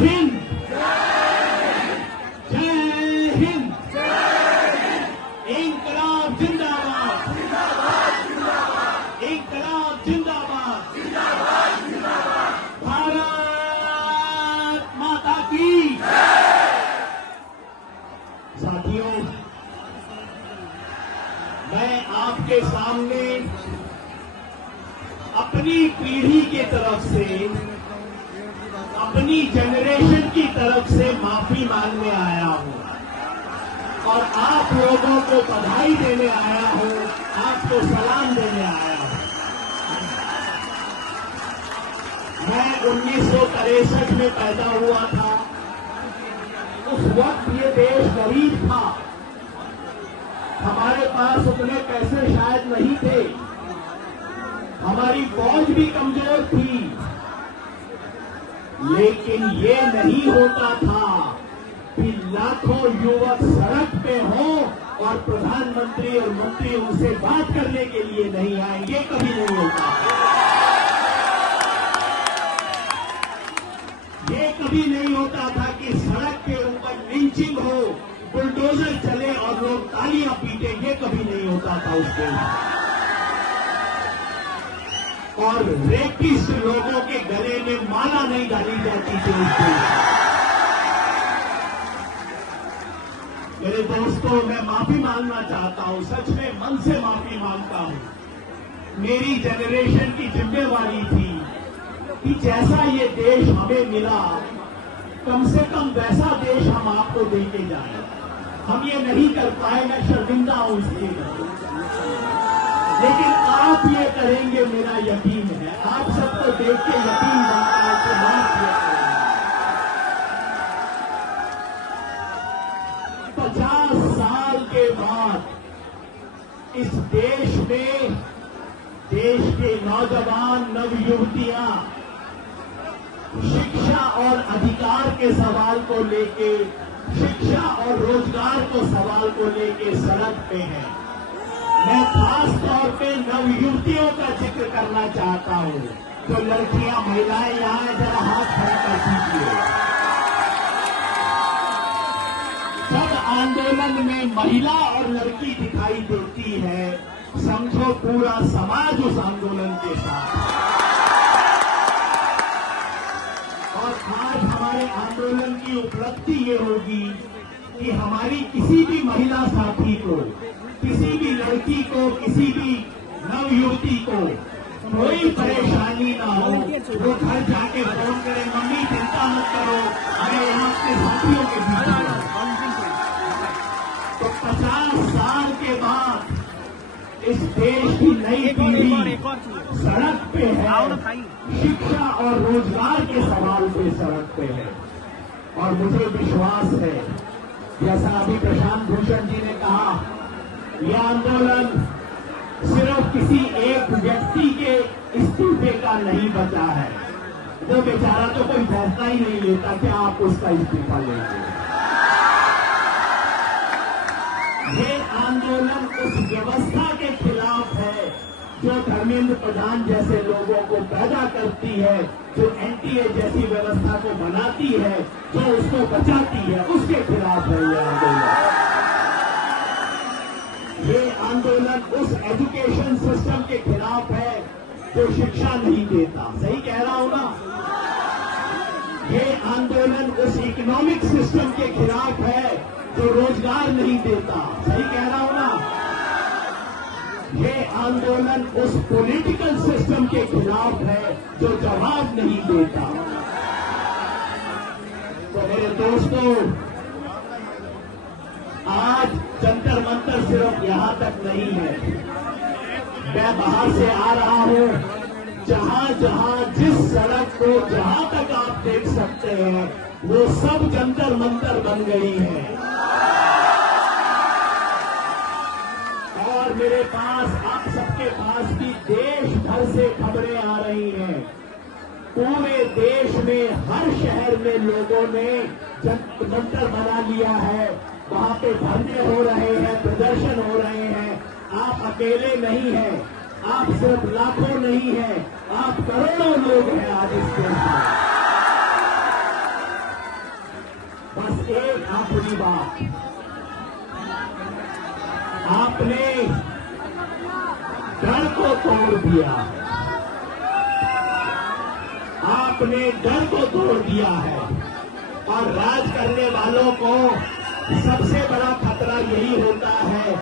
हिंद, जय हिंद, इंकलाब जिंदाबाद, इंकलाब जिंदाबाद, भारत माता की। साथियों, मैं आपके सामने अपनी पीढ़ी की तरफ से, अपनी जनरेशन की तरफ से माफी मांगने आया हूं और आप लोगों को बधाई देने आया हूं, आपको सलाम देने आया हूं। मैं 1963 में पैदा हुआ था। उस वक्त ये देश गरीब था, हमारे पास उतने पैसे शायद नहीं थे, हमारी फौज भी कमजोर थी, लेकिन ये नहीं होता था कि लाखों युवक सड़क पे हों और प्रधानमंत्री और मंत्री उनसे बात करने के लिए नहीं आए। ये कभी नहीं होता, ये कभी नहीं होता था कि सड़क के ऊपर लिंचिंग हो, बुलडोजर चले और लोग तालियां पीटे। ये कभी नहीं होता था उस देश। और रेपिस्ट लोगों के गले में माला नहीं डाली जाती थी उस देश। मेरे दोस्तों, मैं माफी मांगना चाहता हूं, सच में मन से माफी मांगता हूं। मेरी जनरेशन की जिम्मेवारी थी कि जैसा ये देश हमें मिला, कम से कम वैसा देश हम आपको देके जाए। हम ये नहीं कर पाए, मैं शर्मिंदा हूं इसके लिए, लेकिन आप ये करेंगे, मेरा यकीन है। आप सबको देख के यकीन बनता है कि माफ किया करेंगे। 50 साल के बाद इस देश में देश के नौजवान, नवयुवतियां शिक्षा और अधिकार के सवाल को लेके, शिक्षा और रोजगार को सवाल को लेके सड़क पे हैं। मैं खास तौर पे नवयुवतियों का जिक्र करना चाहता हूं। जो लड़कियां, महिलाएं यहां हैं, जरा हाथ खड़ा कर दीजिए। जब आंदोलन में महिला और लड़की दिखाई देती है, समझो पूरा समाज उस आंदोलन के साथ। और आज हमारे आंदोलन की उपलब्धि ये होगी कि हमारी किसी भी महिला साथी को, किसी भी लड़की को, किसी भी नवयुवती को कोई परेशानी ना हो, वो घर जाके फोन करे, मम्मी चिंता मत करो, मैं यहाँ के साथियों के बीच में। तो 50 साल के बाद इस देश की नई पीढ़ी सड़क पे है, शिक्षा और रोजगार के सवाल पे सड़क पे है। और मुझे विश्वास है, जैसा अभी प्रशांत भूषण जी ने कहा, यह आंदोलन सिर्फ किसी एक व्यक्ति के इस्तीफे का नहीं बचा है। वो बेचारा तो कोई फैसला ही नहीं लेता कि आप उसका इस्तीफा लेंगे। ये आंदोलन उस व्यवस्था के खिलाफ है जो धर्मेंद्र प्रधान जैसे लोगों को पैदा करती है, जो एनटीए जैसी व्यवस्था को बनाती है, जो उसको बचाती है, उसके खिलाफ है ये आंदोलन। ये आंदोलन उस एजुकेशन सिस्टम के खिलाफ है जो शिक्षा नहीं देता। सही कह रहा हूं ना? ये आंदोलन उस इकोनॉमिक सिस्टम के खिलाफ है जो रोजगार नहीं देता। सही कह रहा हूं ना? ये आंदोलन उस पॉलिटिकल सिस्टम के खिलाफ है जो जवाब नहीं देता। तो मेरे दोस्तों, आज जंतर मंतर सिर्फ यहां तक नहीं है। मैं बाहर से आ रहा हूं, जहां जहां जिस सड़क को जहां तक आप देख सकते हैं, वो सब जंतर मंतर बन गई है। और मेरे पास, आप सबके पास भी देश भर से खबरें आ रही हैं। पूरे देश में हर शहर में लोगों ने जंतर मंतर बना लिया है, वहां पे धरने हो रहे हैं, प्रदर्शन हो रहे हैं। आप अकेले नहीं हैं, आप सिर्फ लाखों नहीं हैं, आप करोड़ों लोग हैं आज इस देश में। अपनी बात। आपने डर को तोड़ दिया, आपने डर को तोड़ दिया है। और राज करने वालों को सबसे बड़ा खतरा यही होता है